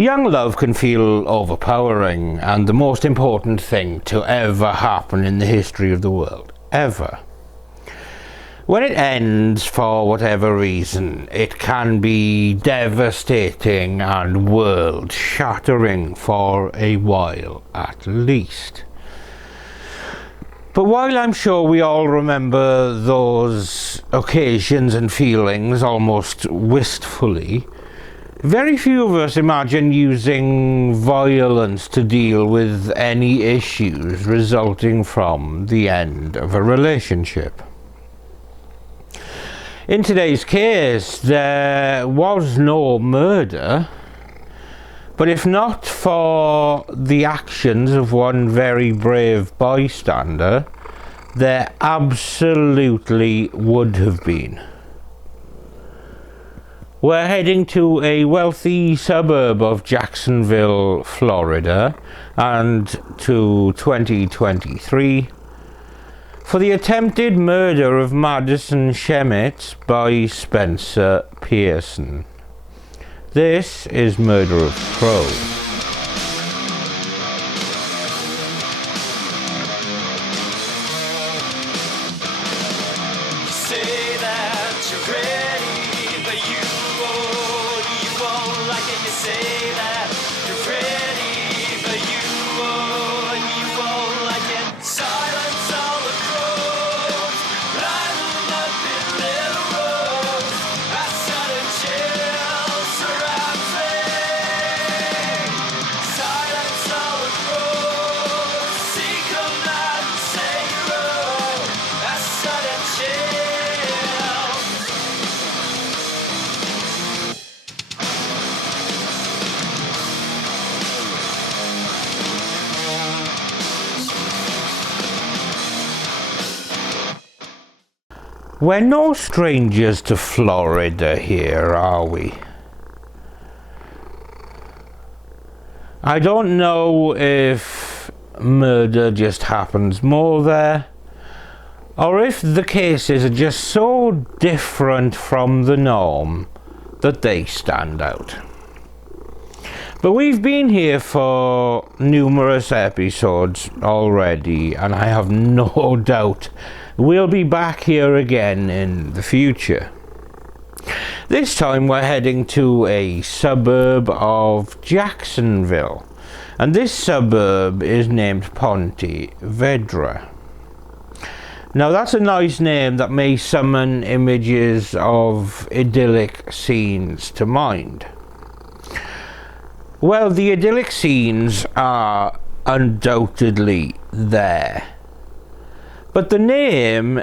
Young love can feel overpowering and the most important thing to ever happen in the history of the world. Ever. When it ends for whatever reason, it can be devastating and world-shattering for a while at least. But while I'm sure we all remember those occasions and feelings almost wistfully, very few of us imagine using violence to deal with any issues resulting from the end of a relationship. In today's case, there was no murder, but if not for the actions of one very brave bystander, there absolutely would have been. We're heading to a wealthy suburb of Jacksonville, Florida, and to 2023 for the attempted murder of Madison Schemitz by Spencer Pearson. This is Murder of Crows. We're no strangers to Florida here, are we? I don't know if murder just happens more there, or if the cases are just so different from the norm that they stand out. But we've been here for numerous episodes already, and I have no doubt we'll be back here again in the future. This time we're heading to a suburb of Jacksonville, and this suburb is named Ponte Vedra. Now that's a nice name that may summon images of idyllic scenes to mind. Well, the idyllic scenes are undoubtedly there, but the name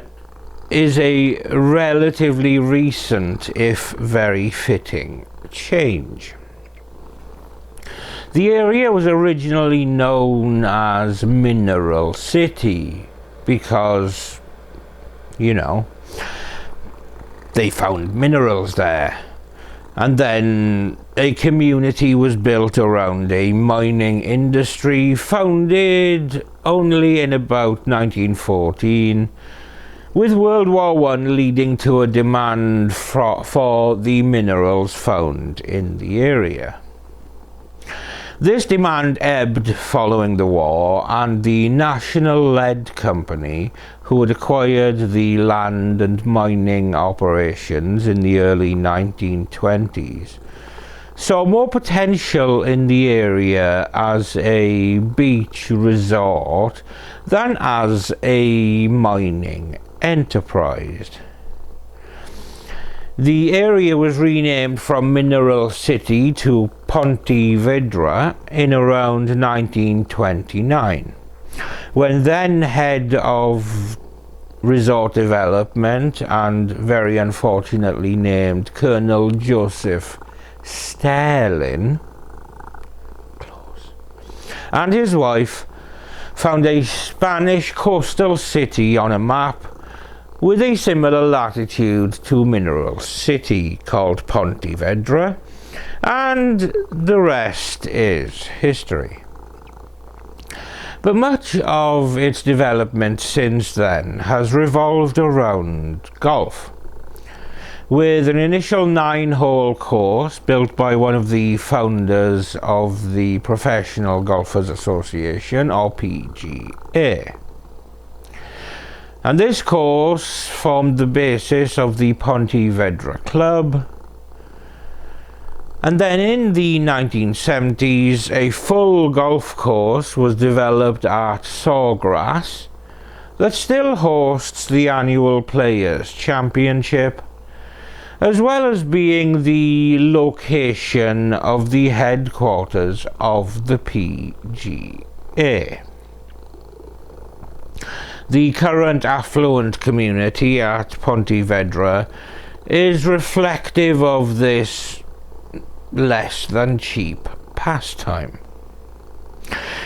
is a relatively recent, if very fitting, change. The area was originally known as Mineral City because, you know, they found minerals there. And then a community was built around a mining industry founded only in about 1914, with World War I leading to a demand for the minerals found in the area. This demand ebbed following the war, and the National Lead Company, who had acquired the land and mining operations in the early 1920s, saw more potential in the area as a beach resort than as a mining enterprise. The area was renamed from Mineral City to Ponte Vedra in around 1929, when then head of resort development and very unfortunately named Colonel Joseph Sterling and his wife found a Spanish coastal city on a map with a similar latitude to Mineral City called Ponte Vedra, and the rest is history. But much of its development since then has revolved around golf. with an initial 9-hole course built by one of the founders of the Professional Golfers Association, or PGA. And this course formed the basis of the Pontevedra Club. And then in the 1970s, a full golf course was developed at Sawgrass that still hosts the annual Players' Championship, as well as being the location of the headquarters of the PGA. The current affluent community at Pontevedra is reflective of this less than cheap pastime.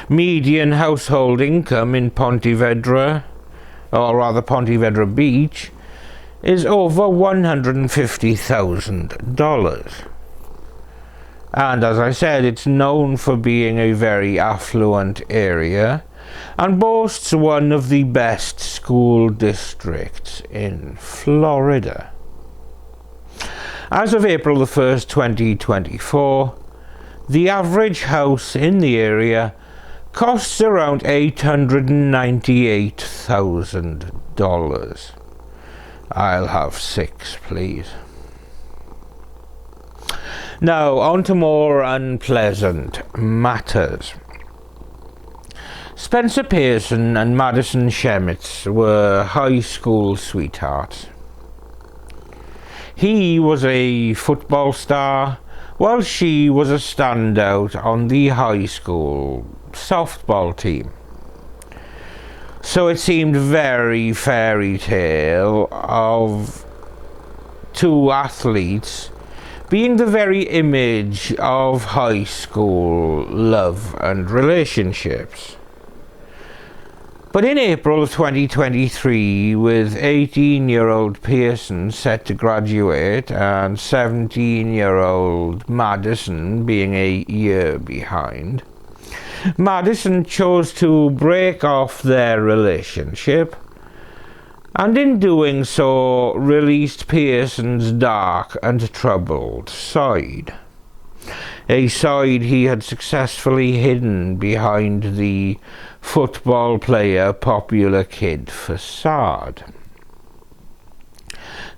Median household income in Pontevedra, or rather Pontevedra Beach, is over $150,000. And as I said, it's known for being a very affluent area and boasts one of the best school districts in Florida. As of April the 1st, 2024, the average house in the area costs around $898,000. I'll have 6, please. Now, on to more unpleasant matters. Spencer Pearson and Madison Schemitz were high school sweethearts. He was a football star, while she was a standout on the high school softball team. So it seemed very fairy tale of two athletes being the very image of high school love and relationships. But in April of 2023, with 18-year-old Pearson set to graduate and 17-year-old Madison being a year behind, Madison chose to break off their relationship, and in doing so released Pearson's dark and troubled side. A side he had successfully hidden behind the football player popular kid facade.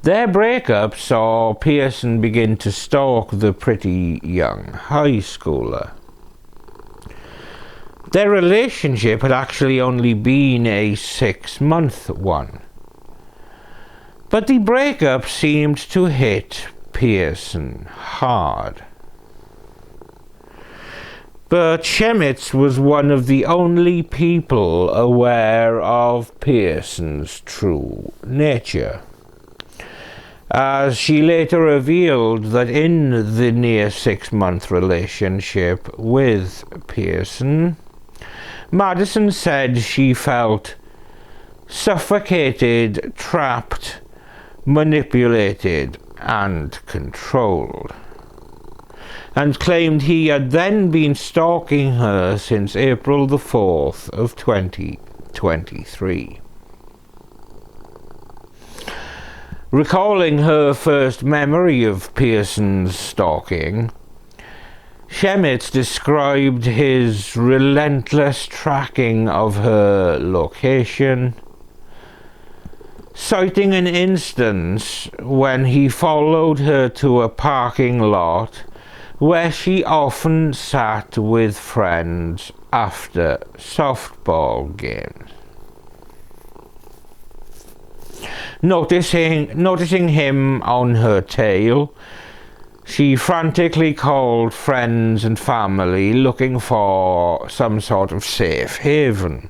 Their breakup saw Pearson begin to stalk the pretty young high schooler. Their relationship had actually only been a 6-month one, but the breakup seemed to hit Pearson hard. But Schemitz was one of the only people aware of Pearson's true nature, as she later revealed that in the near 6-month relationship with Pearson, Madison said she felt suffocated, trapped, manipulated, and controlled, and claimed he had then been stalking her since April the 4th of 2023. Recalling her first memory of Pearson's stalking, Schemitz described his relentless tracking of her location, citing an instance when he followed her to a parking lot where she often sat with friends after softball games. Noticing him on her tail, she frantically called friends and family looking for some sort of safe haven,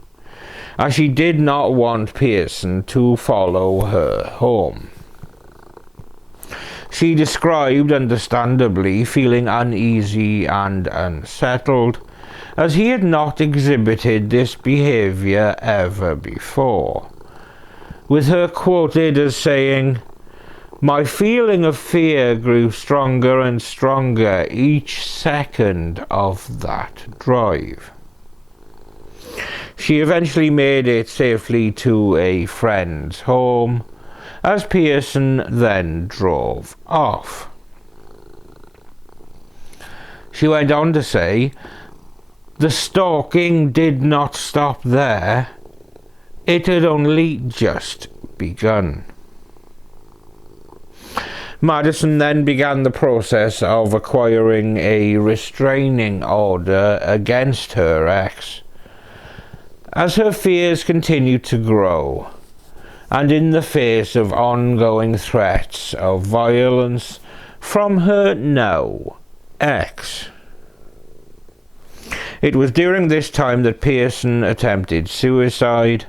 as she did not want Pearson to follow her home. She described, understandably, feeling uneasy and unsettled, as he had not exhibited this behaviour ever before, with her quoted as saying, "My feeling of fear grew stronger and stronger each second of that drive." She eventually made it safely to a friend's home, as Pearson then drove off. She went on to say, "The stalking did not stop there. It had only just begun." Madison then began the process of acquiring a restraining order against her ex, as her fears continued to grow, and in the face of ongoing threats of violence from her now ex. It was during this time that Pearson attempted suicide,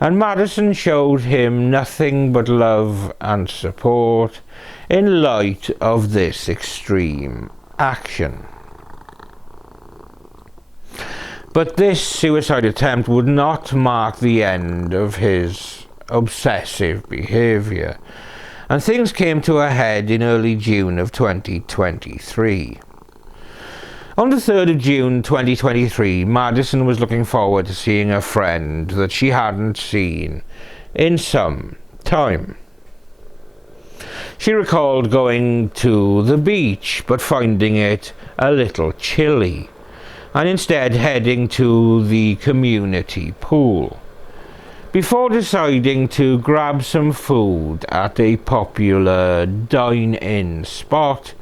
and Madison showed him nothing but love and support in light of this extreme action. But this suicide attempt would not mark the end of his obsessive behaviour, and things came to a head in early June of 2023. On the 3rd of June 2023, Madison was looking forward to seeing a friend that she hadn't seen in some time. She recalled going to the beach but finding it a little chilly, and instead heading to the community pool, before deciding to grab some food at a popular dine-in spot,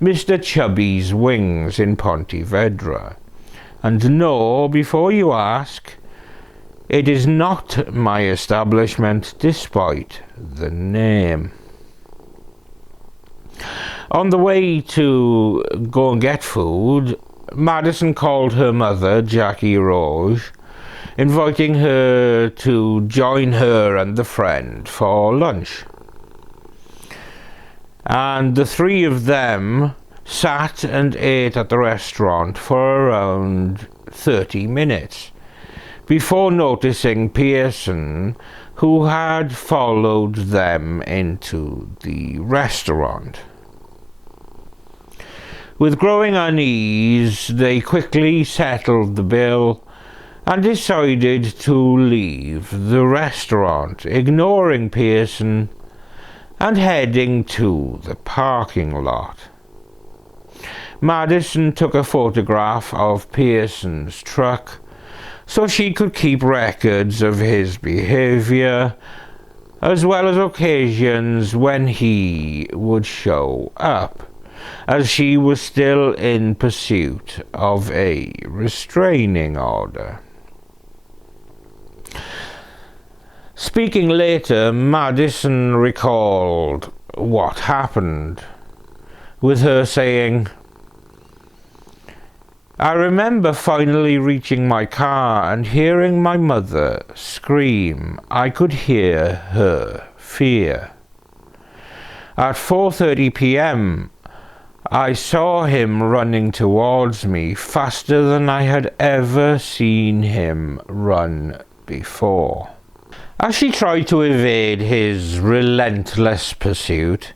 Mr. Chubby's Wings in Pontevedra. And no, before you ask, it is not my establishment, despite the name. On the way to go and get food, Madison called her mother, Jackie Rouge, inviting her to join her and the friend for lunch. And the three of them sat and ate at the restaurant for around 30 minutes before noticing Pearson, who had followed them into the restaurant. With growing unease, they quickly settled the bill and decided to leave the restaurant, ignoring Pearson and heading to the parking lot. Madison took a photograph of Pearson's truck so she could keep records of his behaviour, as well as occasions when he would show up, as she was still in pursuit of a restraining order. Speaking later, Madison recalled what happened, with her saying, "I remember finally reaching my car and hearing my mother scream. I could hear her fear. At 4:30 p.m., I saw him running towards me faster than I had ever seen him run before." As she tried to evade his relentless pursuit,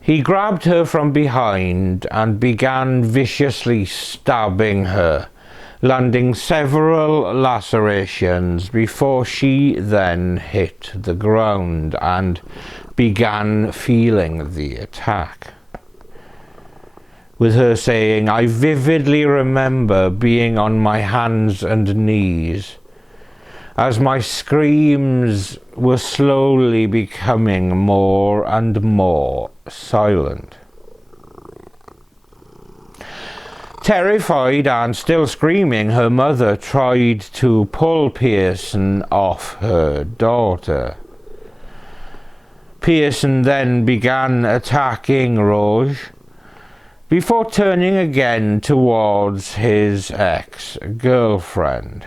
he grabbed her from behind and began viciously stabbing her, landing several lacerations before she then hit the ground and began feeling the attack, with her saying, "I vividly remember being on my hands and knees as my screams were slowly becoming more and more silent." Terrified and still screaming, her mother tried to pull Pearson off her daughter. Pearson then began attacking Rouge, before turning again towards his ex-girlfriend,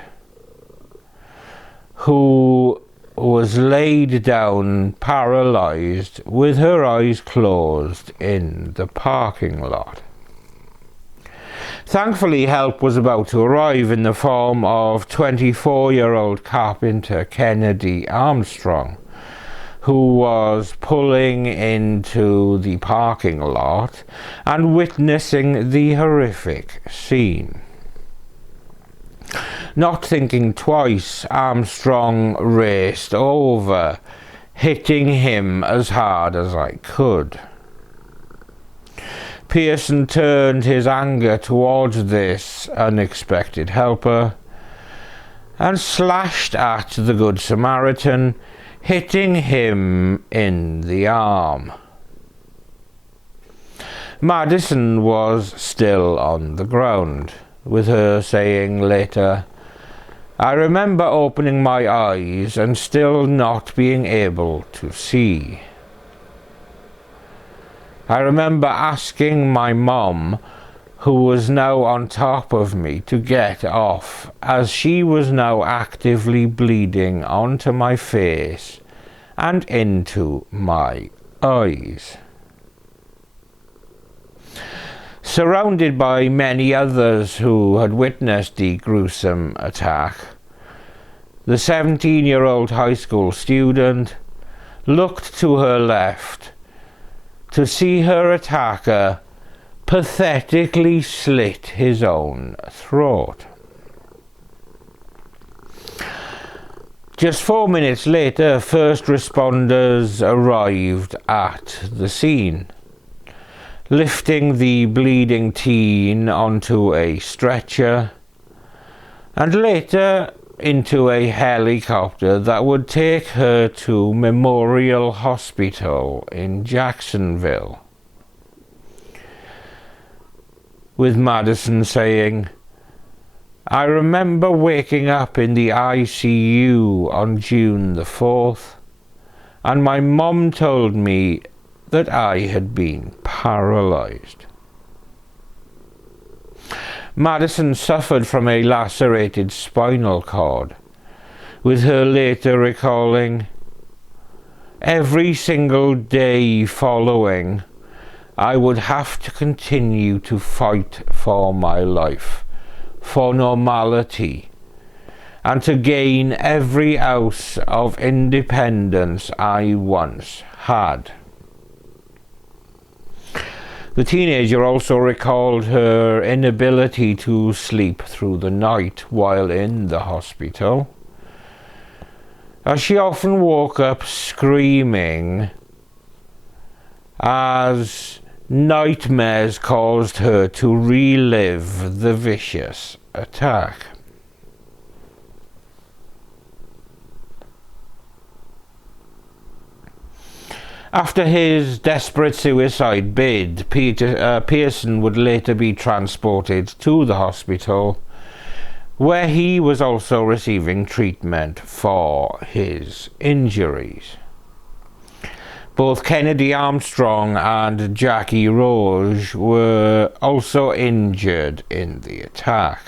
who was laid down paralysed with her eyes closed in the parking lot. Thankfully, help was about to arrive in the form of 24-year-old carpenter Kennedy Armstrong, who was pulling into the parking lot and witnessing the horrific scene. Not thinking twice, Armstrong raced over, hitting him as hard as I could. Pearson turned his anger towards this unexpected helper and slashed at the Good Samaritan, hitting him in the arm. Madison was still on the ground, with her saying later, "I remember opening my eyes and still not being able to see. I remember asking my mom, who was now on top of me, to get off, as she was now actively bleeding onto my face and into my eyes." Surrounded by many others who had witnessed the gruesome attack, the 17-year-old high school student looked to her left to see her attacker pathetically slit his own throat. Just 4 minutes later, first responders arrived at the scene, lifting the bleeding teen onto a stretcher and later into a helicopter that would take her to Memorial Hospital in Jacksonville, with Madison saying, "I remember waking up in the ICU on June the 4th, and my mom told me that I had been paralyzed." Madison suffered from a lacerated spinal cord, with her later recalling, "Every single day following, I would have to continue to fight for my life, for normality, and to gain every ounce of independence I once had." The teenager also recalled her inability to sleep through the night while in the hospital, as she often woke up screaming as nightmares caused her to relive the vicious attack. After his desperate suicide bid, Pearson would later be transported to the hospital, where he was also receiving treatment for his injuries. Both Kennedy Armstrong and Jackie Rose were also injured in the attack.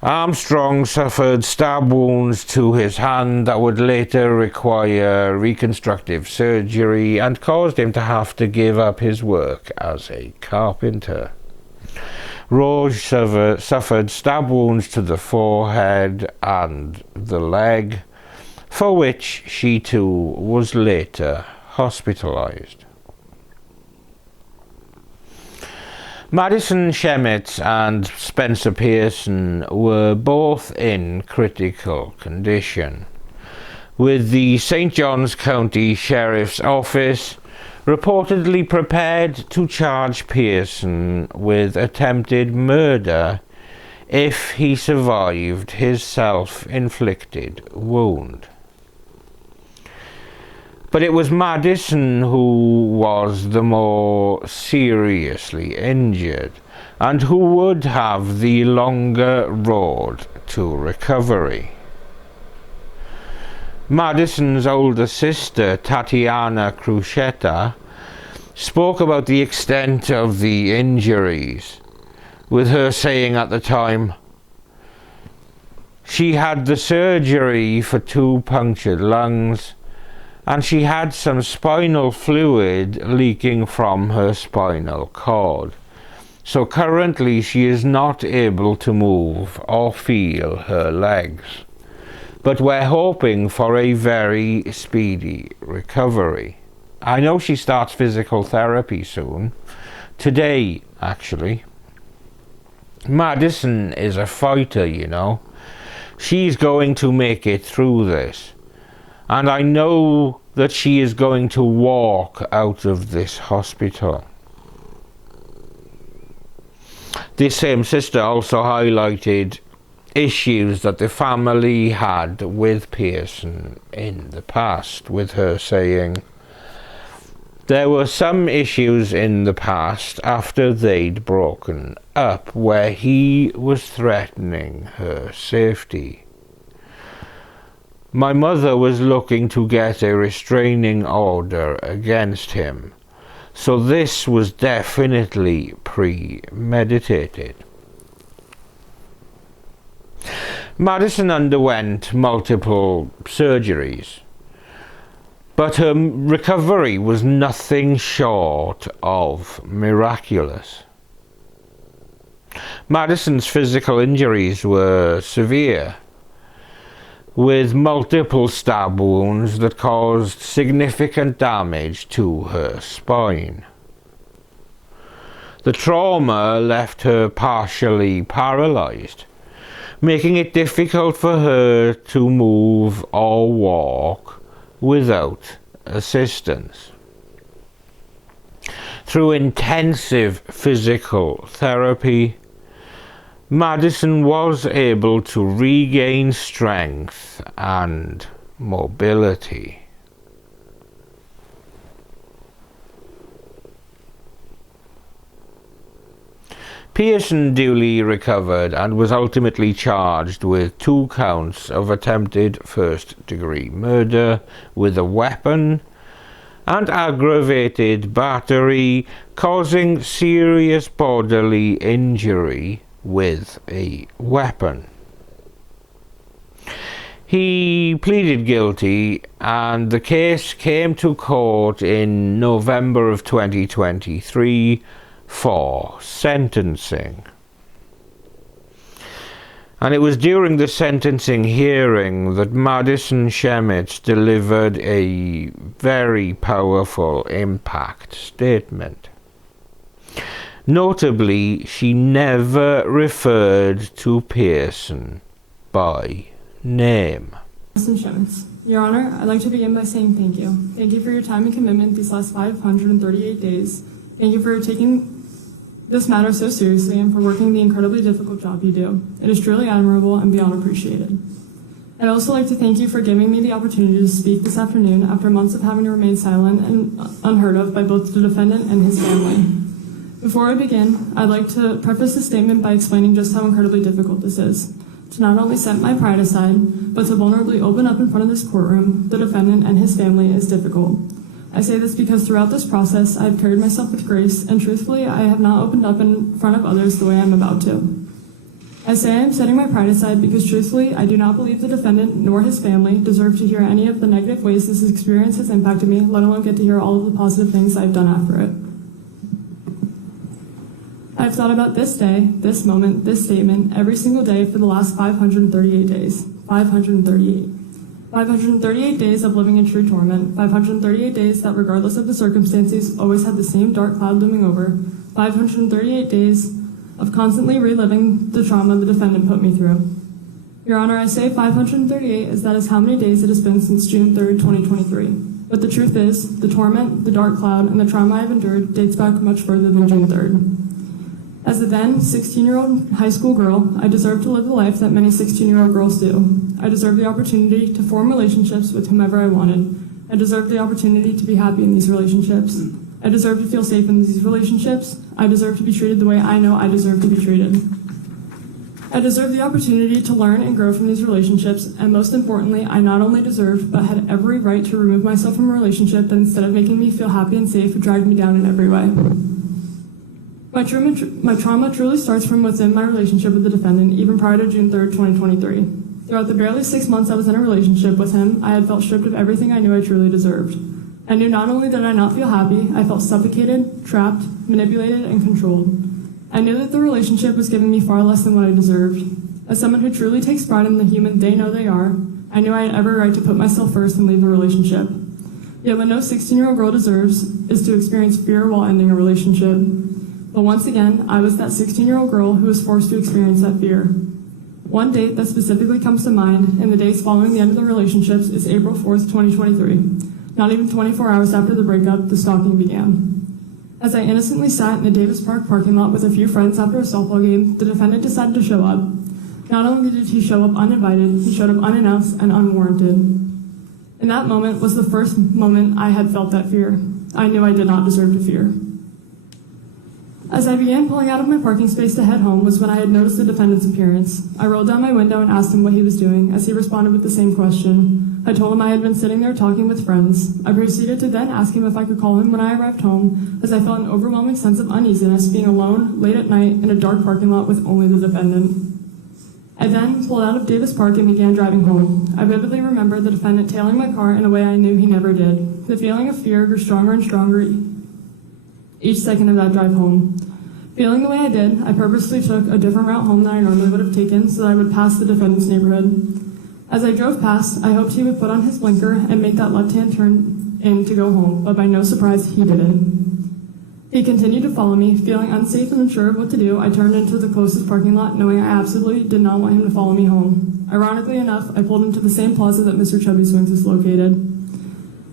Armstrong suffered stab wounds to his hand that would later require reconstructive surgery and caused him to have to give up his work as a carpenter. Rose suffered stab wounds to the forehead and the leg, for which she too was later hospitalized. Madison Schemitz and Spencer Pearson were both in critical condition, with the St. Johns County Sheriff's Office reportedly prepared to charge Pearson with attempted murder if he survived his self-inflicted wound. But it was Madison who was the more seriously injured and who would have the longer road to recovery. Madison's older sister, Tatiana Cruchetta, spoke about the extent of the injuries, with her saying at the time, "She had the surgery for 2 punctured lungs, and she had some spinal fluid leaking from her spinal cord. So currently she is not able to move or feel her legs. But we're hoping for a very speedy recovery." I know she starts physical therapy soon. Today, actually. Madison is a fighter, you know. She's going to make it through this. And I know that she is going to walk out of this hospital. This same sister also highlighted issues that the family had with Pearson in the past, with her saying, there were some issues in the past after they'd broken up where he was threatening her safety. My mother was looking to get a restraining order against him, so this was definitely premeditated. Madison underwent multiple surgeries, but her recovery was nothing short of miraculous. Madison's physical injuries were severe, with multiple stab wounds that caused significant damage to her spine. The trauma left her partially paralyzed, making it difficult for her to move or walk without assistance. Through intensive physical therapy, Madison was able to regain strength and mobility. Pearson duly recovered and was ultimately charged with 2 counts of attempted first-degree murder with a weapon and aggravated battery causing serious bodily injury with a weapon. He pleaded guilty, and the case came to court in November of 2023 for sentencing. And it was during the sentencing hearing that Madison Schemitz delivered a very powerful impact statement. Notably, she never referred to Pearson by name. Madison Schemitz. Your Honor, I'd like to begin by saying thank you. Thank you for your time and commitment these last 538 days. Thank you for taking this matter so seriously and for working the incredibly difficult job you do. It is truly admirable and beyond appreciated. I'd also like to thank you for giving me the opportunity to speak this afternoon after months of having to remain silent and unheard of by both the defendant and his family. Before I begin, I'd like to preface this statement by explaining just how incredibly difficult this is. To not only set my pride aside, but to vulnerably open up in front of this courtroom, the defendant and his family, is difficult. I say this because throughout this process, I have carried myself with grace, and truthfully, I have not opened up in front of others the way I'm about to. I say I am setting my pride aside because truthfully, I do not believe the defendant nor his family deserve to hear any of the negative ways this experience has impacted me, let alone get to hear all of the positive things I've done after it. I've thought about this day, this moment, this statement every single day for the last 538 days. 538. 538 days of living in true torment. 538 days that, regardless of the circumstances, always had the same dark cloud looming over. 538 days of constantly reliving the trauma the defendant put me through. Your Honor, I say 538 as that is how many days it has been since June 3rd, 2023. But the truth is, the torment, the dark cloud, and the trauma I've endured dates back much further than June 3rd. As a then 16-year-old high school girl, I deserve to live the life that many 16-year-old girls do. I deserve the opportunity to form relationships with whomever I wanted. I deserve the opportunity to be happy in these relationships. I deserve to feel safe in these relationships. I deserve to be treated the way I know I deserve to be treated. I deserve the opportunity to learn and grow from these relationships, and most importantly, I not only deserved, but had every right to remove myself from a relationship that instead of making me feel happy and safe, dragged me down in every way. My trauma truly starts from within my relationship with the defendant, even prior to June 3rd, 2023. Throughout the barely 6 months I was in a relationship with him, I had felt stripped of everything I knew I truly deserved. I knew not only did I not feel happy, I felt suffocated, trapped, manipulated, and controlled. I knew that the relationship was giving me far less than what I deserved. As someone who truly takes pride in the human they know they are, I knew I had every right to put myself first and leave the relationship. Yet what no 16-year-old girl deserves is to experience fear while ending a relationship. But once again, I was that 16-year-old girl who was forced to experience that fear. One date that specifically comes to mind in the days following the end of the relationships is April 4th, 2023. Not even 24 hours after the breakup, the stalking began. As I innocently sat in the Davis Park parking lot with a few friends after a softball game, the defendant decided to show up. Not only did he show up uninvited, he showed up unannounced and unwarranted. In that moment was the first moment I had felt that fear. I knew I did not deserve to fear. As I began pulling out of my parking space to head home was when I had noticed the defendant's appearance. I rolled down my window and asked him what he was doing, as he responded with the same question. I told him I had been sitting there talking with friends. I proceeded to then ask him if I could call him when I arrived home, as I felt an overwhelming sense of uneasiness being alone, late at night, in a dark parking lot with only the defendant. I then pulled out of Davis Park and began driving home. I vividly remember the defendant tailing my car in a way I knew he never did. The feeling of fear grew stronger and stronger each second of that drive home. Feeling the way I did, I purposely took a different route home than I normally would have taken so that I would pass the defendant's neighborhood. As I drove past, I hoped he would put on his blinker and make that left-hand turn in to go home, but by no surprise, he didn't. He continued to follow me. Feeling unsafe and unsure of what to do, I turned into the closest parking lot, knowing I absolutely did not want him to follow me home. Ironically enough, I pulled into the same plaza that Mr. Chubby Swings is located.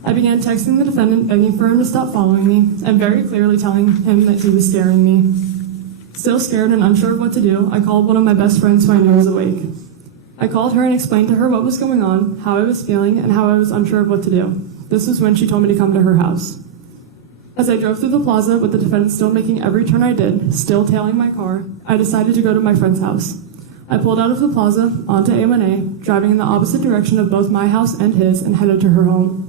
I began texting the defendant, begging for him to stop following me, and very clearly telling him that he was scaring me. Still scared and unsure of what to do, I called one of my best friends who I knew was awake. I called her and explained to her what was going on, how I was feeling, and how I was unsure of what to do. This was when she told me to come to her house. As I drove through the plaza with the defendant still making every turn I did, still tailing my car, I decided to go to my friend's house. I pulled out of the plaza onto A1A, driving in the opposite direction of both my house and his, and headed to her home.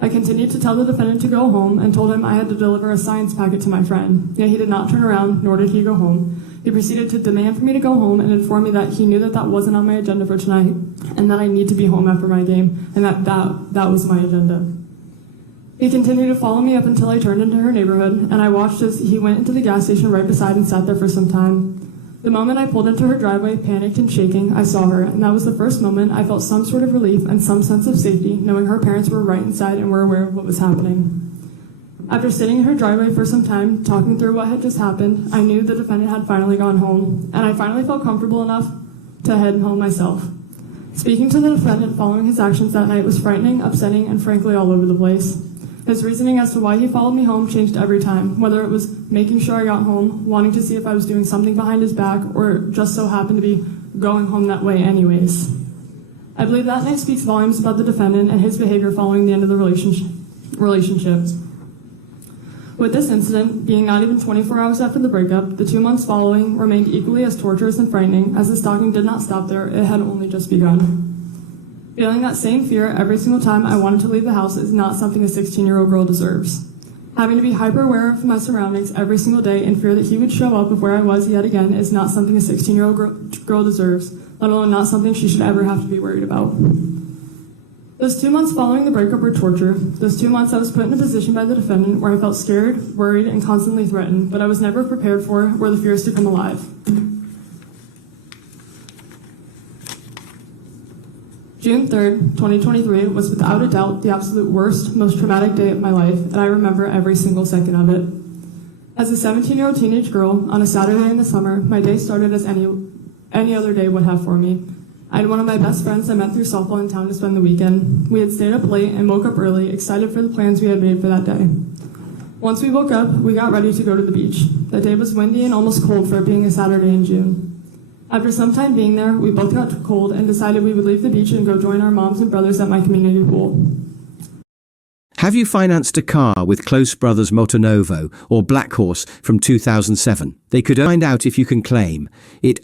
I continued to tell the defendant to go home and told him I had to deliver a science packet to my friend, yet he did not turn around, nor did he go home. He proceeded to demand for me to go home and inform me that he knew that that wasn't on my agenda for tonight, and that I need to be home after my game, and that was my agenda. He continued to follow me up until I turned into her neighborhood, and I watched as he went into the gas station right beside and sat there for some time. The moment I pulled into her driveway, panicked and shaking, I saw her, and that was the first moment I felt some sort of relief and some sense of safety, knowing her parents were right inside and were aware of what was happening. After sitting in her driveway for some time, talking through what had just happened, I knew the defendant had finally gone home, and I finally felt comfortable enough to head home myself. Speaking to the defendant following his actions that night was frightening, upsetting, and frankly all over the place. His reasoning as to why he followed me home changed every time, whether it was making sure I got home, wanting to see if I was doing something behind his back, or just so happened to be going home that way anyways. I believe that night speaks volumes about the defendant and his behavior following the end of the relationship. With this incident being not even 24 hours after the breakup, the 2 months following remained equally as torturous and frightening, as the stalking did not stop there, it had only just begun. Feeling that same fear every single time I wanted to leave the house is not something a 16-year-old girl deserves. Having to be hyper-aware of my surroundings every single day in fear that he would show up of where I was yet again is not something a 16-year-old girl deserves, let alone not something she should ever have to be worried about. Those 2 months following the breakup were torture. Those 2 months I was put in a position by the defendant where I felt scared, worried, and constantly threatened, but I was never prepared for or the fears to come alive. June 3rd, 2023 was without a doubt the absolute worst, most traumatic day of my life, and I remember every single second of it. As a 17-year-old teenage girl, on a Saturday in the summer, my day started as any other day would have for me. I had one of my best friends I met through softball in town to spend the weekend. We had stayed up late and woke up early, excited for the plans we had made for that day. Once we woke up, we got ready to go to the beach. The day was windy and almost cold for it being a Saturday in June. After some time being there, we both got cold and decided we would leave the beach and go join our moms and brothers at my community pool. Have you financed a car with Close Brothers Motonovo or Black Horse from 2007? They could find out if you can claim it.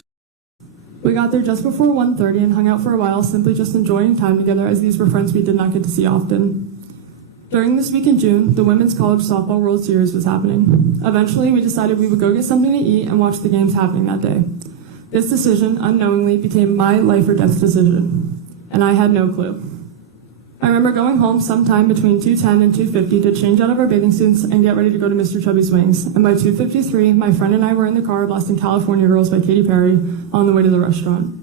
We got there just before 1:30 and hung out for a while, simply just enjoying time together as these were friends we did not get to see often. During this week in June, the Women's College Softball World Series was happening. Eventually, we decided we would go get something to eat and watch the games happening that day. This decision, unknowingly, became my life or death decision, and I had no clue. I remember going home sometime between 2:10 and 2:50 to change out of our bathing suits and get ready to go to Mr. Chubby Swings, and by 2:53, my friend and I were in the car blasting California Girls by Katy Perry on the way to the restaurant.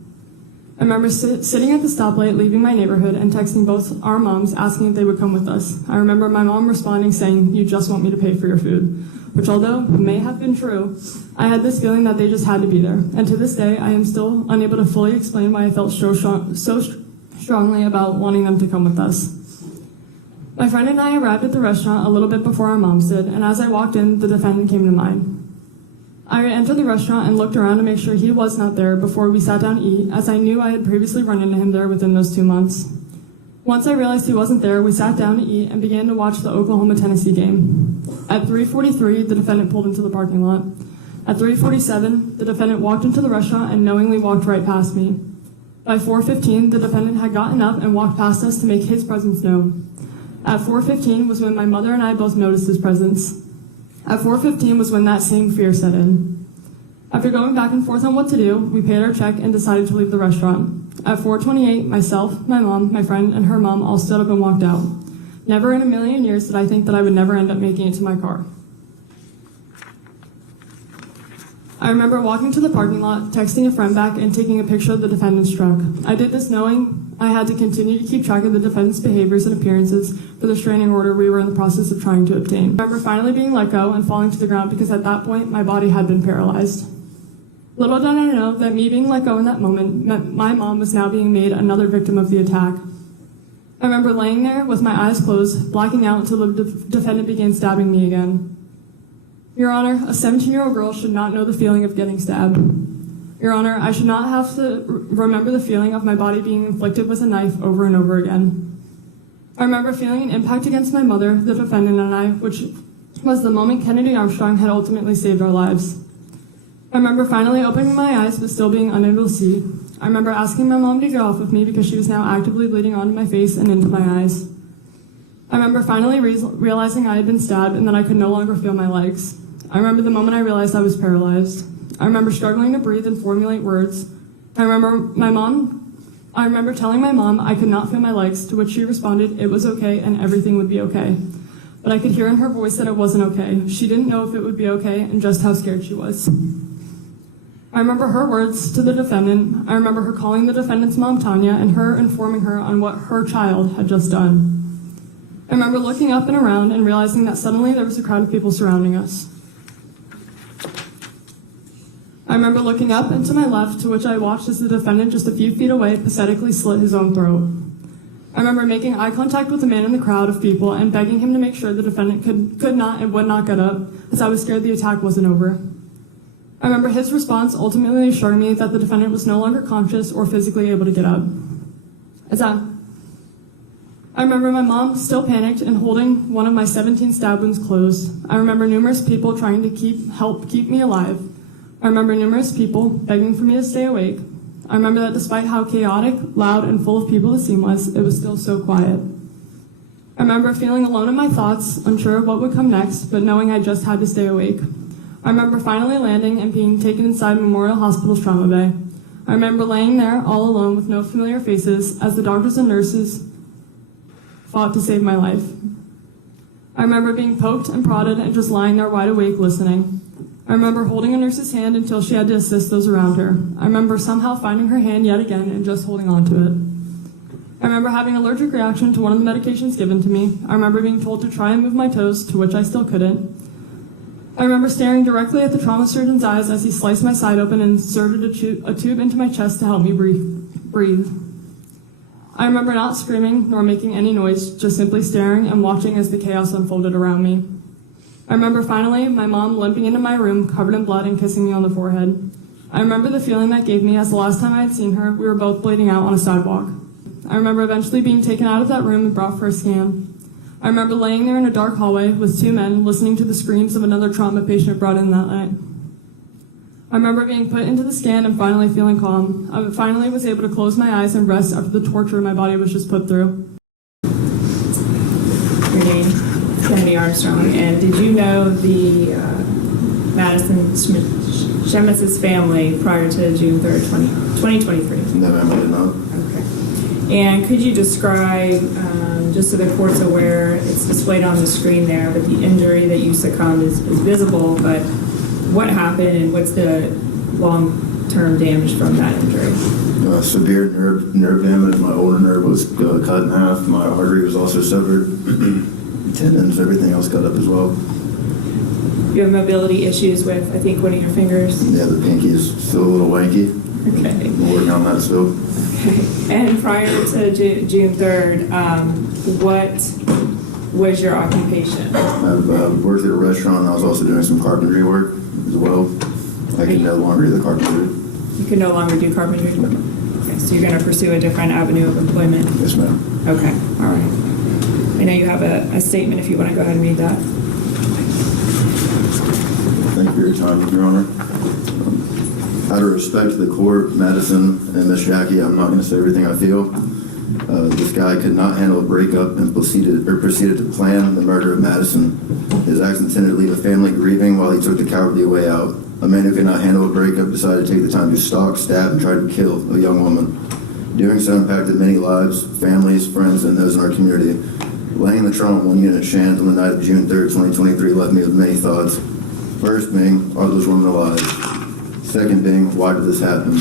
I remember sitting at the stoplight, leaving my neighborhood, and texting both our moms asking if they would come with us. I remember my mom responding saying, "You just want me to pay for your food." which although may have been true, I had this feeling that they just had to be there. And to this day, I am still unable to fully explain why I felt so strongly about wanting them to come with us. My friend and I arrived at the restaurant a little bit before our moms did, and as I walked in, the defendant came to mind. I entered the restaurant and looked around to make sure he was not there before we sat down to eat, as I knew I had previously run into him there within those 2 months. Once I realized he wasn't there, we sat down to eat and began to watch the Oklahoma-Tennessee game. At 3:43, the defendant pulled into the parking lot. At 3:47, the defendant walked into the restaurant and knowingly walked right past me. By 4:15, the defendant had gotten up and walked past us to make his presence known. At 4:15 was when my mother and I both noticed his presence. At 4:15 was when that same fear set in. After going back and forth on what to do, we paid our check and decided to leave the restaurant. At 4:28, myself, my mom, my friend, and her mom all stood up and walked out. Never in a million years did I think that I would never end up making it to my car. I remember walking to the parking lot, texting a friend back, and taking a picture of the defendant's truck. I did this knowing I had to continue to keep track of the defendant's behaviors and appearances for the restraining order we were in the process of trying to obtain. I remember finally being let go and falling to the ground because at that point my body had been paralyzed. Little did I know that me being let go in that moment meant my mom was now being made another victim of the attack. I remember laying there with my eyes closed, blacking out until the defendant began stabbing me again. Your Honor, a 17-year-old girl should not know the feeling of getting stabbed. Your Honor, I should not have to remember the feeling of my body being inflicted with a knife over and over again. I remember feeling an impact against my mother, the defendant, and I, which was the moment Kennedy Armstrong had ultimately saved our lives. I remember finally opening my eyes but still being unable to see. I remember asking my mom to get off of me because she was now actively bleeding onto my face and into my eyes. I remember finally realizing I had been stabbed and that I could no longer feel my legs. I remember the moment I realized I was paralyzed. I remember struggling to breathe and formulate words. I remember telling my mom I could not feel my legs, to which she responded it was okay and everything would be okay. But I could hear in her voice that it wasn't okay. She didn't know if it would be okay and just how scared she was. I remember her words to the defendant. I remember her calling the defendant's mom Tanya and her informing her on what her child had just done. I remember looking up and around and realizing that suddenly there was a crowd of people surrounding us. I remember looking up and to my left, to which I watched as the defendant just a few feet away pathetically slit his own throat. I remember making eye contact with the man in the crowd of people and begging him to make sure the defendant could not and would not get up, as I was scared the attack wasn't over. I remember his response ultimately assuring me that the defendant was no longer conscious or physically able to get up. I remember my mom still panicked and holding one of my 17 stab wounds closed. I remember numerous people trying to help keep me alive. I remember numerous people begging for me to stay awake. I remember that despite how chaotic, loud, and full of people the scene was, it was still so quiet. I remember feeling alone in my thoughts, unsure of what would come next, but knowing I just had to stay awake. I remember finally landing and being taken inside Memorial Hospital's trauma bay. I remember laying there all alone with no familiar faces as the doctors and nurses fought to save my life. I remember being poked and prodded and just lying there wide awake listening. I remember holding a nurse's hand until she had to assist those around her. I remember somehow finding her hand yet again and just holding on to it. I remember having an allergic reaction to one of the medications given to me. I remember being told to try and move my toes, to which I still couldn't. I remember staring directly at the trauma surgeon's eyes as he sliced my side open and inserted a tube into my chest to help me breathe. I remember not screaming nor making any noise, just simply staring and watching as the chaos unfolded around me. I remember finally my mom limping into my room covered in blood and kissing me on the forehead. I remember the feeling that gave me as the last time I had seen her, we were both bleeding out on a sidewalk. I remember eventually being taken out of that room and brought for a scan. I remember laying there in a dark hallway with two men listening to the screams of another trauma patient brought in that night. I remember being put into the scan and finally feeling calm. I finally was able to close my eyes and rest after the torture my body was just put through. Your name? Kennedy Armstrong. And did you know the Madison Schemitz's family prior to June 3rd, 2023? No, ma'am, I did not. Okay. And could you describe, just so the court's aware, it's displayed on the screen there, but the injury that you succumbed is visible, but what happened and what's the long-term damage from that injury? Severe nerve damage. My ulnar nerve was cut in half. My artery was also severed. Tendons, everything else cut up as well. You have mobility issues with, I think, one of your fingers? Yeah, the pinky is still a little wanky. Okay. I'm working on that still. Okay. And prior to June 3rd, what was your occupation? I've worked at a restaurant. I was also doing some carpentry work as well. I can no longer do the carpentry. You can no longer do carpentry? Okay, so you're going to pursue a different avenue of employment? Yes, ma'am. Okay, all right. I know you have a statement if you want to go ahead and read that. Thank you for your time, Your Honor. Out of respect to the court, Madison, and Miss Jackie, I'm not going to say everything I feel. This guy could not handle a breakup and proceeded to plan the murder of Madison. His acts intended to leave a family grieving while he took the cowardly way out. A man who could not handle a breakup decided to take the time to stalk, stab, and try to kill a young woman. Doing so impacted many lives, families, friends, and those in our community. Laying the trauma in one unit Shands on the night of June 3rd, 2023 left me with many thoughts. First being, are those women alive? Second being, why did this happen?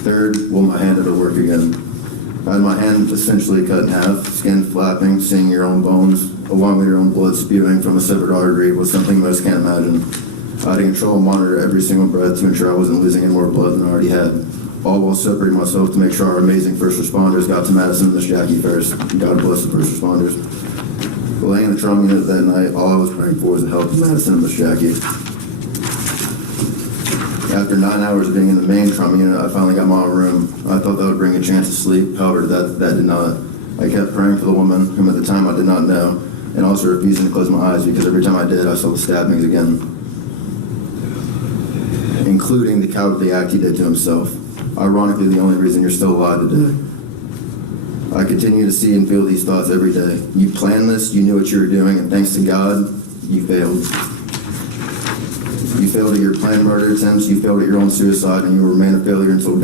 Third, will my hand ever work again? I had my hand essentially cut in half, skin flapping, seeing your own bones, along with your own blood spewing from a severed artery was something most can't imagine. I had to control and monitor every single breath to ensure I wasn't losing any more blood than I already had, all while separating myself to make sure our amazing first responders got to Madison and Miss Jackie first. God bless the first responders. Laying in the trauma unit that night, all I was praying for was the help of Madison and Miss Jackie. After 9 hours of being in the main trauma unit, I finally got my own room. I thought that would bring a chance to sleep, however, that did not. I kept praying for the woman, whom at the time I did not know, and also refusing to close my eyes because every time I did, I saw the stabbings again, including the cowardly act he did to himself. Ironically, the only reason you're still alive today. I continue to see and feel these thoughts every day. You planned this, you knew what you were doing, and thanks to God, you failed. You failed at your planned murder attempts, you failed at your own suicide, and you will remain a failure until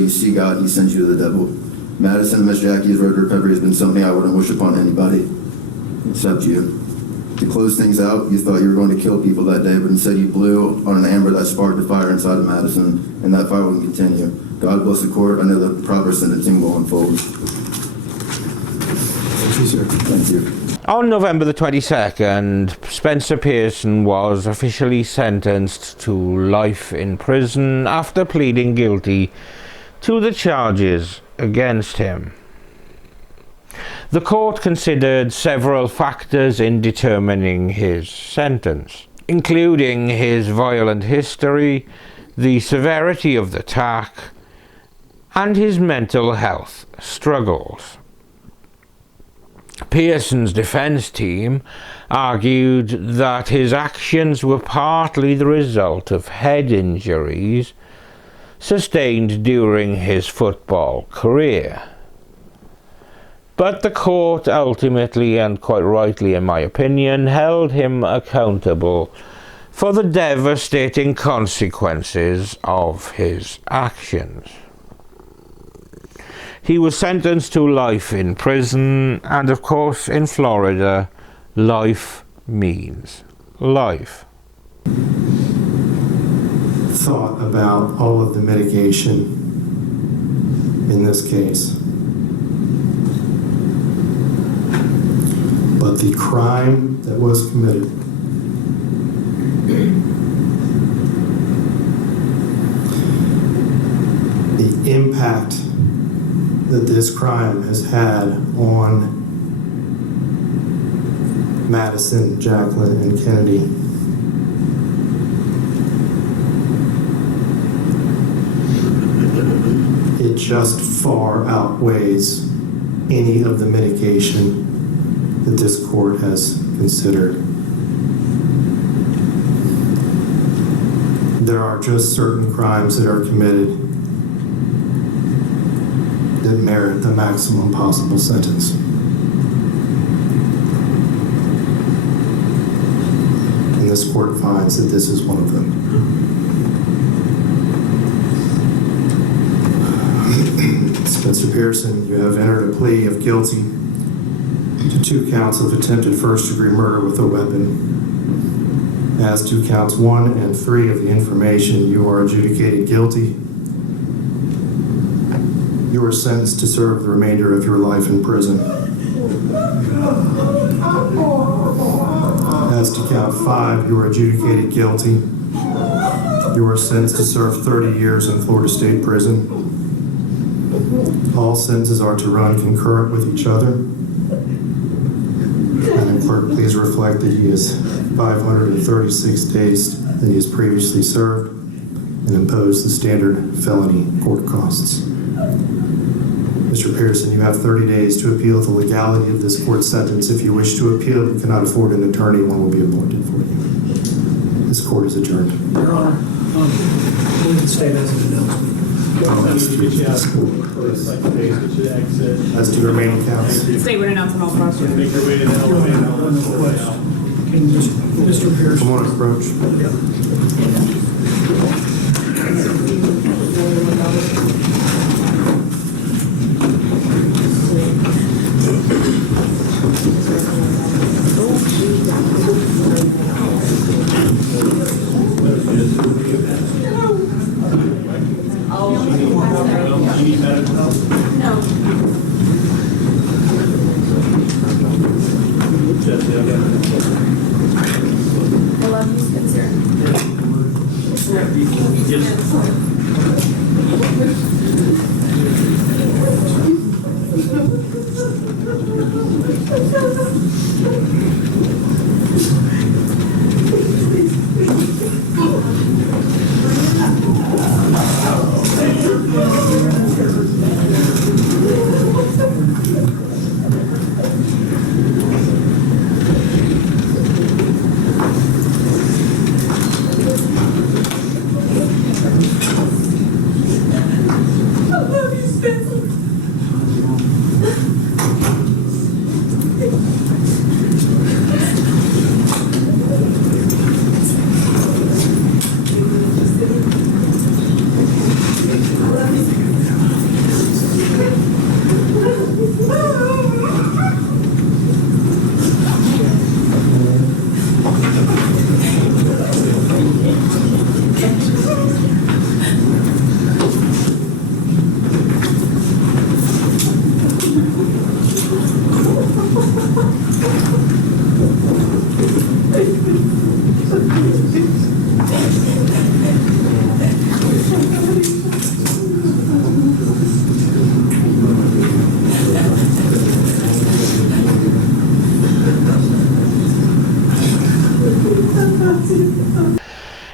you see God and he sends you to the devil. Madison and Miss Jackie's road to recovery has been something I wouldn't wish upon anybody, except you. To close things out, you thought you were going to kill people that day, but instead you blew on an amber that sparked a fire inside of Madison, and that fire wouldn't continue. God bless the court. I know the proper sentencing will unfold. Thank you, sir. Thank you. On November the 22nd, Spencer Pearson was officially sentenced to life in prison after pleading guilty to the charges against him. The court considered several factors in determining his sentence, including his violent history, the severity of the attack, and his mental health struggles. Pearson's defense team argued that his actions were partly the result of head injuries sustained during his football career. But the court ultimately, and quite rightly in my opinion, held him accountable for the devastating consequences of his actions. He was sentenced to life in prison, and of course in Florida, life means life. Thought about all of the mitigation in this case. But the crime that was committed the impact that this crime has had on Madison, Jacqueline, and Kennedy it just far outweighs any of the mitigation that this court has considered. There are just certain crimes that are committed that merit the maximum possible sentence. And this court finds that this is one of them. Spencer Pearson, you have entered a plea of guilty to 2 counts of attempted first-degree murder with a weapon. As to counts 1 and 3 of the information, you are adjudicated guilty. You are sentenced to serve the remainder of your life in prison. As to count 5, you are adjudicated guilty. You are sentenced to serve 30 years in Florida State Prison. All sentences are to run concurrent with each other. Madam Clerk, please reflect that he has 536 days that he has previously served and impose the standard felony court costs. Mr. Pearson, you have 30 days to appeal the legality of this court sentence. If you wish to appeal but cannot afford an attorney, one will be appointed for you. This court is adjourned. Your Honor, we can stay as an announcement. As to the remaining counts. Say we're announcing all questions. Make your way to the elevator. Can just, Mr. Pierce. Come on, approach.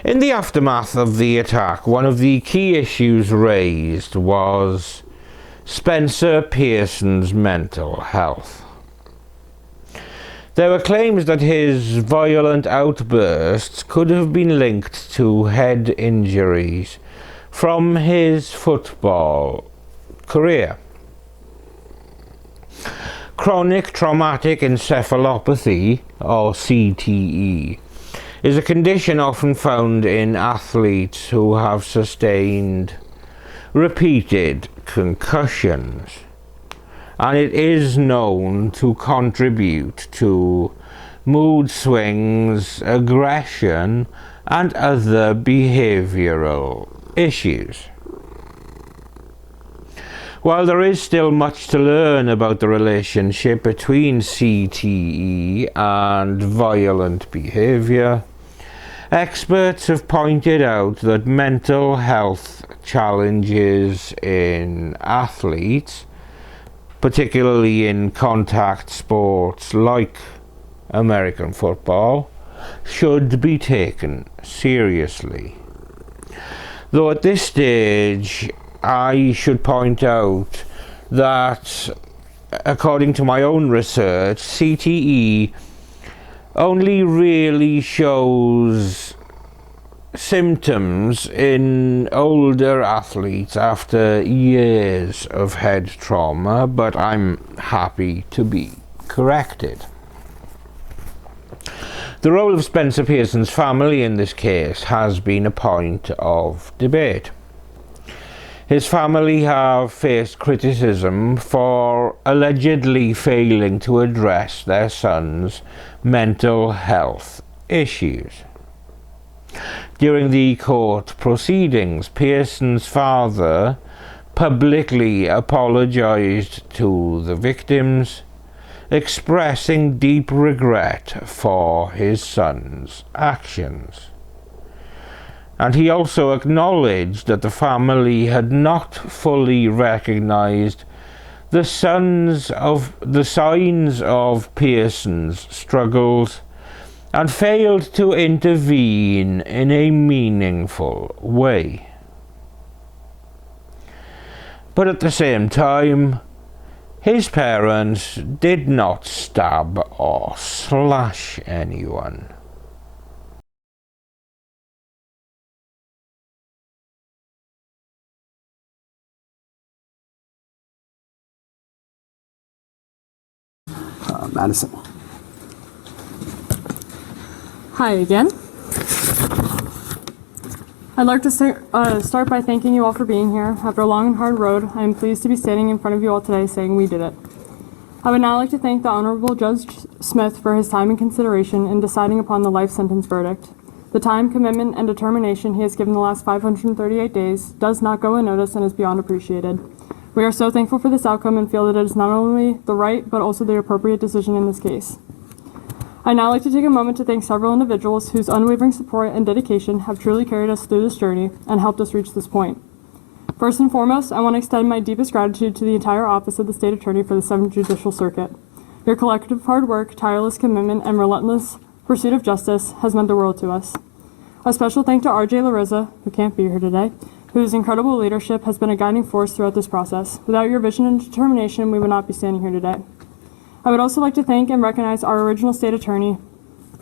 In the aftermath of the attack, one of the key issues raised was Spencer Pearson's mental health. There were claims that his violent outbursts could have been linked to head injuries from his football career. Chronic traumatic encephalopathy, or CTE, is a condition often found in athletes who have sustained repeated concussions, and it is known to contribute to mood swings, aggression, and other behavioral issues. While there is still much to learn about the relationship between CTE and violent behavior, experts have pointed out that mental health challenges in athletes, particularly in contact sports like American football, should be taken seriously. Though at this stage, I should point out that, according to my own research, CTE only really shows symptoms in older athletes after years of head trauma, but I'm happy to be corrected. The role of Spencer Pearson's family in this case has been a point of debate. His family have faced criticism for allegedly failing to address their son's mental health issues. During the court proceedings, Pearson's father publicly apologized to the victims, expressing deep regret for his son's actions. And he also acknowledged that the family had not fully recognized the signs of Pearson's struggles and failed to intervene in a meaningful way. But at the same time, his parents did not stab or slash anyone. Madison. Hi again. I'd like to start by thanking you all for being here. After a long and hard road, I am pleased to be standing in front of you all today saying we did it. I would now like to thank the Honorable Judge Smith for his time and consideration in deciding upon the life sentence verdict. The time, commitment, and determination he has given the last 538 days does not go unnoticed and is beyond appreciated. We are so thankful for this outcome and feel that it is not only the right but also the appropriate decision in this case. I'd now like to take a moment to thank several individuals whose unwavering support and dedication have truly carried us through this journey and helped us reach this point. First and foremost, I want to extend my deepest gratitude to the entire Office of the State Attorney for the 7th Judicial Circuit. Your collective hard work, tireless commitment, and relentless pursuit of justice has meant the world to us. A special thank to R.J. Larissa, who can't be here today, whose incredible leadership has been a guiding force throughout this process. Without your vision and determination, we would not be standing here today. I would also like to thank and recognize our original state attorney,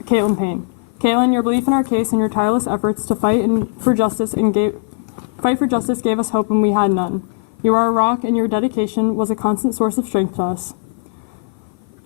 Caitlin Payne. Caitlin, your belief in our case and your tireless efforts to fight for justice gave us hope when we had none. You are a rock, and your dedication was a constant source of strength to us.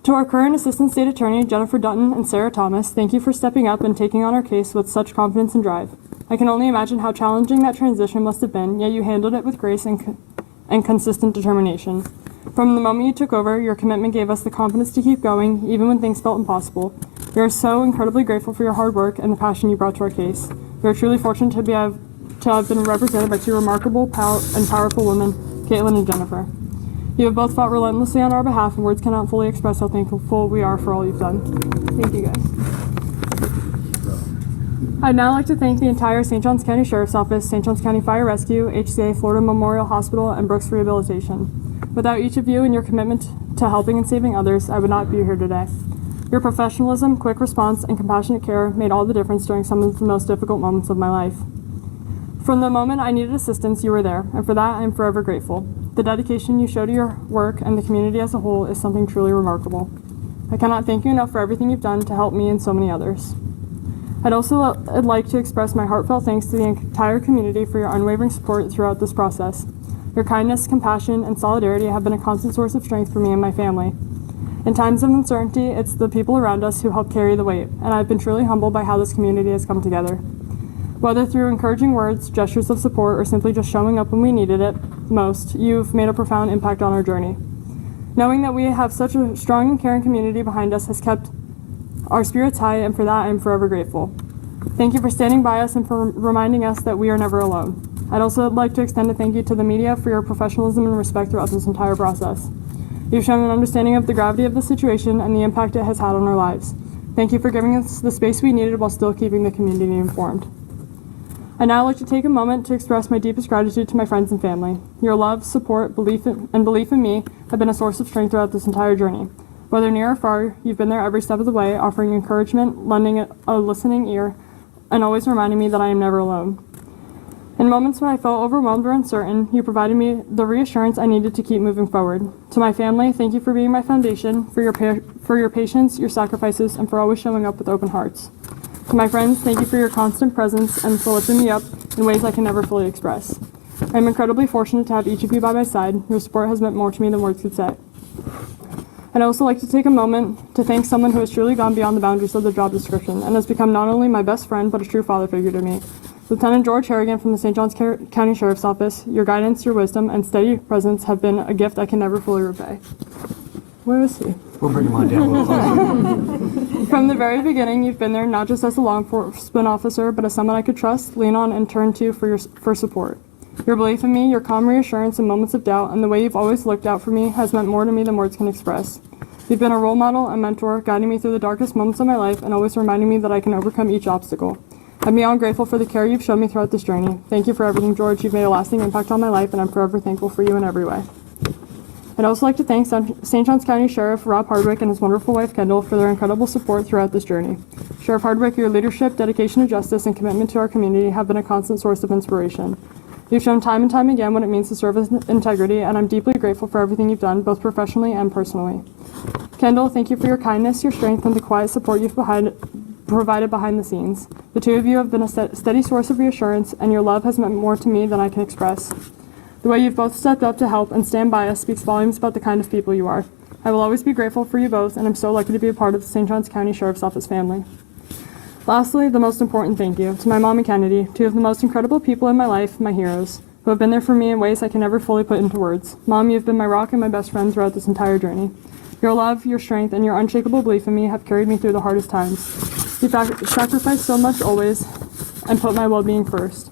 To our current Assistant State Attorney, Jennifer Dutton and Sarah Thomas, thank you for stepping up and taking on our case with such confidence and drive. I can only imagine how challenging that transition must have been, yet you handled it with grace and consistent determination. From the moment you took over, your commitment gave us the confidence to keep going, even when things felt impossible. We are so incredibly grateful for your hard work and the passion you brought to our case. We are truly fortunate to have been represented by two remarkable and powerful women, Caitlin and Jennifer. You have both fought relentlessly on our behalf, and words cannot fully express how thankful we are for all you've done. Thank you, guys. I'd now like to thank the entire St. Johns County Sheriff's Office, St. Johns County Fire Rescue, HCA Florida Memorial Hospital, and Brooks Rehabilitation. Without each of you and your commitment to helping and saving others, I would not be here today. Your professionalism, quick response, and compassionate care made all the difference during some of the most difficult moments of my life. From the moment I needed assistance, you were there, and for that I am forever grateful. The dedication you show to your work and the community as a whole is something truly remarkable. I cannot thank you enough for everything you've done to help me and so many others. I'd like to express my heartfelt thanks to the entire community for your unwavering support throughout this process. Your kindness, compassion, and solidarity have been a constant source of strength for me and my family. In times of uncertainty, it's the people around us who help carry the weight, and I've been truly humbled by how this community has come together. Whether through encouraging words, gestures of support, or simply just showing up when we needed it most, you've made a profound impact on our journey. Knowing that we have such a strong and caring community behind us has kept our spirits high, and for that I am forever grateful. Thank you for standing by us and for reminding us that we are never alone. I'd also like to extend a thank you to the media for your professionalism and respect throughout this entire process. You've shown an understanding of the gravity of the situation and the impact it has had on our lives. Thank you for giving us the space we needed while still keeping the community informed. I'd now like to take a moment to express my deepest gratitude to my friends and family. Your love, support, belief in me have been a source of strength throughout this entire journey. Whether near or far, you've been there every step of the way, offering encouragement, lending a listening ear, and always reminding me that I am never alone. In moments when I felt overwhelmed or uncertain, you provided me the reassurance I needed to keep moving forward. To my family, thank you for being my foundation, for your patience, your sacrifices, and for always showing up with open hearts. To my friends, thank you for your constant presence and for lifting me up in ways I can never fully express. I am incredibly fortunate to have each of you by my side. Your support has meant more to me than words could say. I'd also like to take a moment to thank someone who has truly gone beyond the boundaries of their job description and has become not only my best friend, but a true father figure to me. Lieutenant George Harrigan from the St. Johns County Sheriff's Office, your guidance, your wisdom, and steady presence have been a gift I can never fully repay. Where is he? We'll bring him on down. From the very beginning, you've been there not just as a law enforcement officer, but as someone I could trust, lean on, and turn to for support. Your belief in me, your calm reassurance in moments of doubt, and the way you've always looked out for me has meant more to me than words can express. You've been a role model and mentor, guiding me through the darkest moments of my life and always reminding me that I can overcome each obstacle. I'm beyond grateful for the care you've shown me throughout this journey. Thank you for everything, George. You've made a lasting impact on my life, and I'm forever thankful for you in every way. I'd also like to thank St. Johns County Sheriff Rob Hardwick and his wonderful wife Kendall for their incredible support throughout this journey. Sheriff Hardwick, your leadership, dedication to justice, and commitment to our community have been a constant source of inspiration. You've shown time and time again what it means to serve with integrity, and I'm deeply grateful for everything you've done, both professionally and personally. Kendall, thank you for your kindness, your strength, and the quiet support you've provided behind the scenes. The two of you have been a steady source of reassurance, and your love has meant more to me than I can express. The way you've both stepped up to help and stand by us speaks volumes about the kind of people you are. I will always be grateful for you both, and I'm so lucky to be a part of the St. Johns County Sheriff's Office family. Lastly, the most important thank you to my mom and Kennedy, two of the most incredible people in my life, my heroes, who have been there for me in ways I can never fully put into words. Mom, you've been my rock and my best friend throughout this entire journey. Your love, your strength, and your unshakable belief in me have carried me through the hardest times. You've sacrificed so much always and put my well-being first.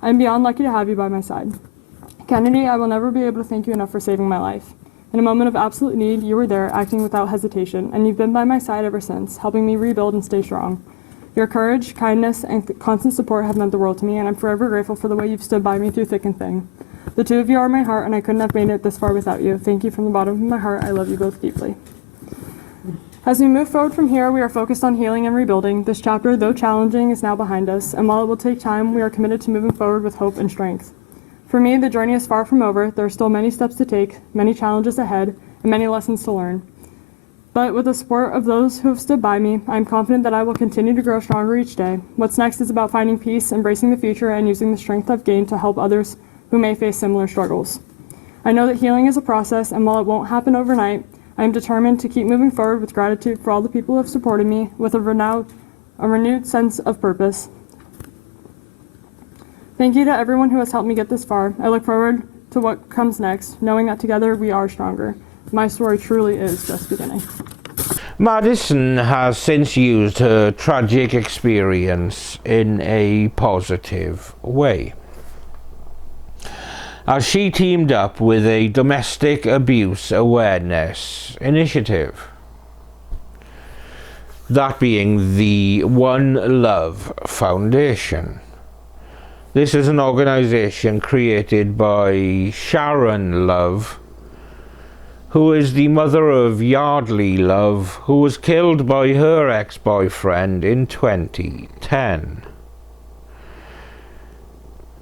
I am beyond lucky to have you by my side. Kennedy, I will never be able to thank you enough for saving my life. In a moment of absolute need, you were there, acting without hesitation, and you've been by my side ever since, helping me rebuild and stay strong. Your courage, kindness, and constant support have meant the world to me, and I'm forever grateful for the way you've stood by me through thick and thin. The two of you are my heart, and I couldn't have made it this far without you. Thank you from the bottom of my heart. I love you both deeply. As we move forward from here, we are focused on healing and rebuilding. This chapter, though challenging, is now behind us, and while it will take time, we are committed to moving forward with hope and strength. For me, the journey is far from over. There are still many steps to take, many challenges ahead, and many lessons to learn. But with the support of those who have stood by me, I am confident that I will continue to grow stronger each day. What's next is about finding peace, embracing the future, and using the strength I've gained to help others who may face similar struggles. I know that healing is a process, and while it won't happen overnight, I am determined to keep moving forward with gratitude for all the people who have supported me with a renewed sense of purpose. Thank you to everyone who has helped me get this far. I look forward to what comes next, knowing that together we are stronger. My story truly is just beginning. Madison has since used her tragic experience in a positive way, as she teamed up with a domestic abuse awareness initiative, that being the One Love Foundation. This is an organization created by Sharon Love, who is the mother of Yardley Love, who was killed by her ex-boyfriend in 2010.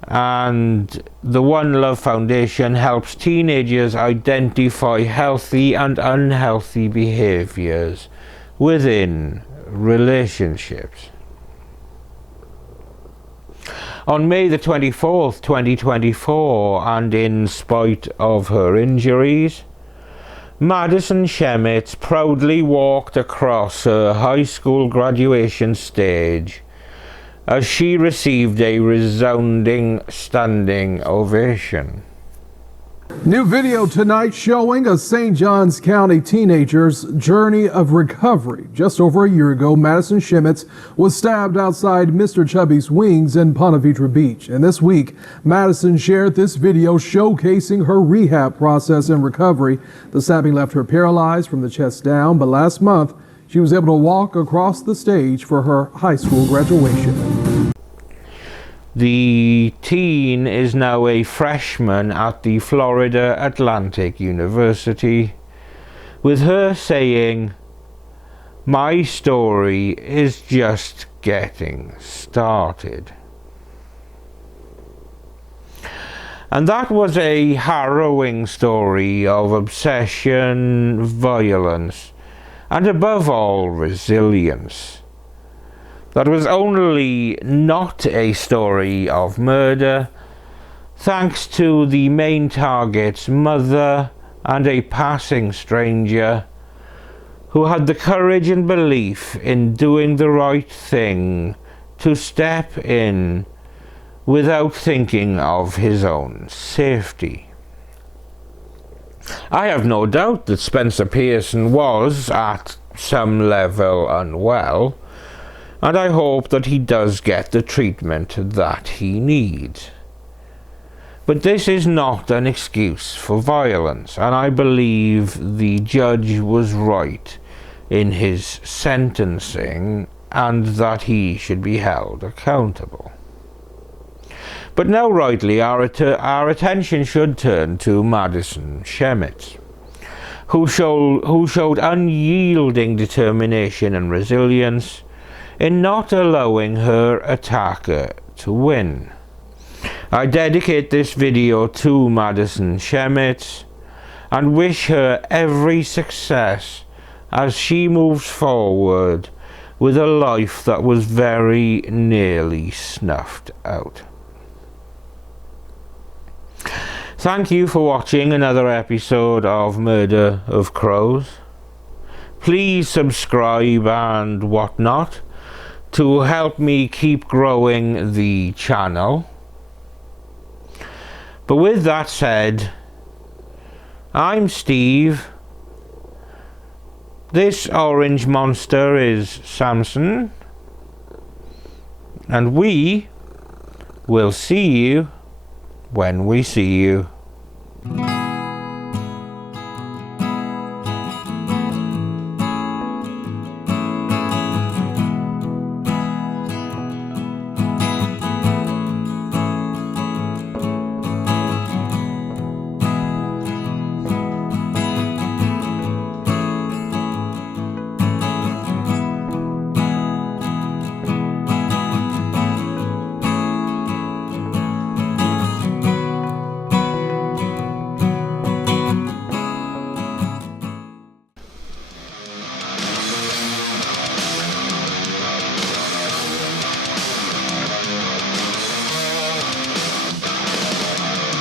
And the One Love Foundation helps teenagers identify healthy and unhealthy behaviors within relationships. On May the 24th, 2024, and in spite of her injuries, Madison Schemitz proudly walked across her high school graduation stage as she received a resounding standing ovation. New video tonight showing a St. Johns County teenager's journey of recovery. Just over a year ago, Madison Schemitz was stabbed outside Mr. Chubby's Wings in Ponte Vedra Beach. And this week, Madison shared this video showcasing her rehab process and recovery. The stabbing left her paralyzed from the chest down, but last month, she was able to walk across the stage for her high school graduation. The teen is now a freshman at the Florida Atlantic University, with her saying, "My story is just getting started." And that was a harrowing story of obsession, violence, and above all, resilience. That was only not a story of murder, thanks to the main target's mother and a passing stranger who had the courage and belief in doing the right thing to step in without thinking of his own safety. I have no doubt that Spencer Pearson was, at some level, unwell, and I hope that he does get the treatment that he needs. But this is not an excuse for violence, and I believe the judge was right in his sentencing and that he should be held accountable. But now rightly our attention should turn to Madison Schemitz, who showed unyielding determination and resilience in not allowing her attacker to win. I dedicate this video to Madison Schemitz and wish her every success as she moves forward with a life that was very nearly snuffed out. Thank you for watching another episode of Murder of Crows. Please subscribe and whatnot to help me keep growing the channel. But with that said, I'm Steve. This orange monster is Samson. And we will see you when we see you.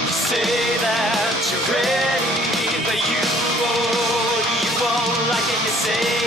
Say that you're ready, but you won't like it, you say